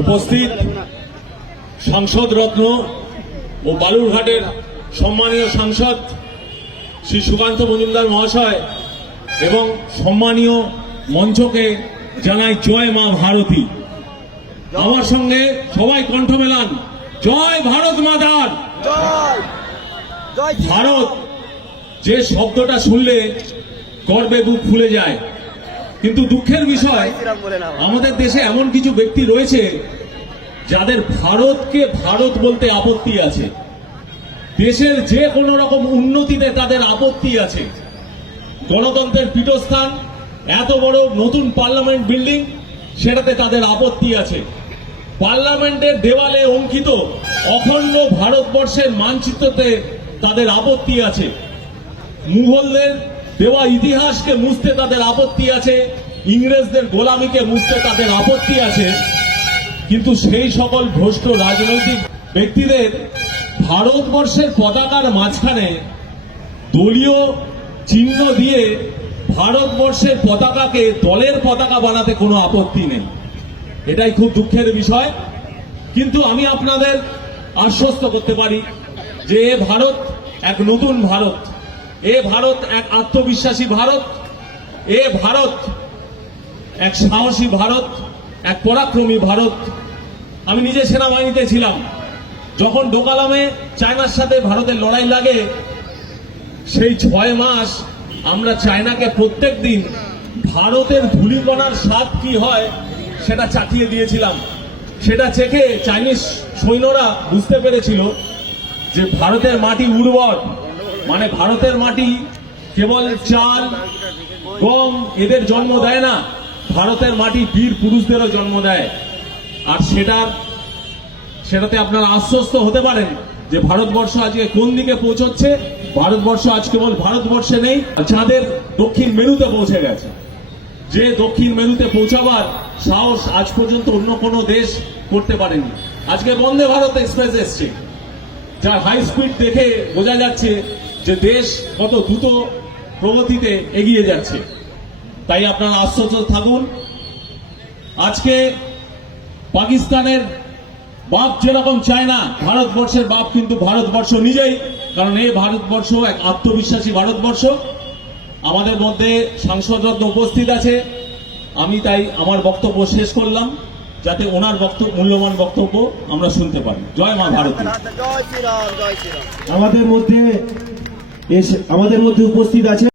উপস্থিত সাংসদ রত্ন ও বালুরঘাটের সম্মানীয় সাংসদ শ্রী সুকান্ত মজুমদার মহাশয় এবং সম্মানীয় মঞ্চকে জানাই জয় মা ভারতী। আমার সঙ্গে সবাই কণ্ঠ মেলান। জয় ভারত মাতার ভারত যে শব্দটা শুনলে গর্বে বুক ফুলে যায়। কিন্তু দুঃখের বিষয়, আমাদের দেশে এমন কিছু ব্যক্তি রয়েছে যাদের ভারতকে ভারত বলতে আপত্তি আছে। দেশের যে কোনো রকম উন্নতিতে তাদের আপত্তি আছে। গণতন্ত্রের পীঠস্থান, এত বড় নতুন পার্লামেন্ট বিল্ডিং, সেটাতে তাদের আপত্তি আছে। পার্লামেন্টের দেওয়ালে অঙ্কিত অখণ্ড ভারতবর্ষের মানচিত্রতে তাদের আপত্তি আছে। মুঘলদের দেওয়া ইতিহাসকে মুছতে তাদের আপত্তি আছে, ইংরেজদের গোলামিকে মুছতে তাদের আপত্তি আছে। কিন্তু সেই সকল ভ্রষ্ট রাজনৈতিক ব্যক্তিদের ভারতবর্ষের পতাকার মাঝখানে দলীয় চিহ্ন দিয়ে ভারতবর্ষের পতাকাকে দলের পতাকা বানাতে কোনো আপত্তি নেই। এটাই খুব দুঃখের বিষয়। কিন্তু আমি আপনাদের আশ্বস্ত করতে পারি যে ভারত এক নতুন ভারত। এ ভারত এক আত্মবিশ্বাসী ভারত, এ ভারত এক সাহসী ভারত, এক পরাক্রমী ভারত। আমি নিজে সেনাবাহিনীতে ছিলাম। যখন ডোকালামে চায়নার সাথে ভারতের লড়াই লাগে, সেই ছয় মাস আমরা চায়নাকে প্রত্যেক দিন ভারতের ধুলিকণার স্বাদ কি হয়, সেটা চাটিয়ে দিয়েছিলাম। সেটা চেখে চাইনিজ সৈন্যরা বুঝতে পেরেছিল যে ভারতের মাটি উর্বর। মানে ভারতের মাটি কেবল চাল, গম এদের জন্ম দেয় না। ভারতের মাটি বীর পুরুষদেরও জন্ম দেয়। আর সেটার সেটাতে আপনারা আশ্বস্ত হতে পারেন যে ভারতবর্ষ আজকে কোন দিকে পৌঁছচ্ছে। ভারতবর্ষ আজ কেবল ভারতবর্ষে নেই, যাদের দক্ষিণ মেরুতে পৌঁছে গেছে। যে দক্ষিণ মেরুতে পৌঁছাবার সাহস আজ পর্যন্ত অন্য কোনো দেশ করতে পারেনি। আজকে বন্দে ভারত এক্সপ্রেস এসছে। যার হাই স্পিড দেখে বোঝা যাচ্ছে যে দেশ কত দ্রুত প্রগতিতে এগিয়ে যাচ্ছে। তাই আপনারা আশ্বস্ত থাকুন। আজকে পাকিস্তানের বাপ যেরকম চায় না ভারতবর্ষের বাপ কিন্তু ভারতবর্ষ নিজেই কারণ এই ভারতবর্ষ এক আত্মবিশ্বাসী ভারতবর্ষ। আমাদের মধ্যে সাংসদরত্ন উপস্থিত আছে। আমি তাই আমার বক্তব্য শেষ করলাম যাতে ওনার বক্তব্য মূল্যবান বক্তব্য আমরা শুনতে পারি। জয় মা ভারত। আমাদের মধ্যে আমাদের মধ্যে উপস্থিত আছে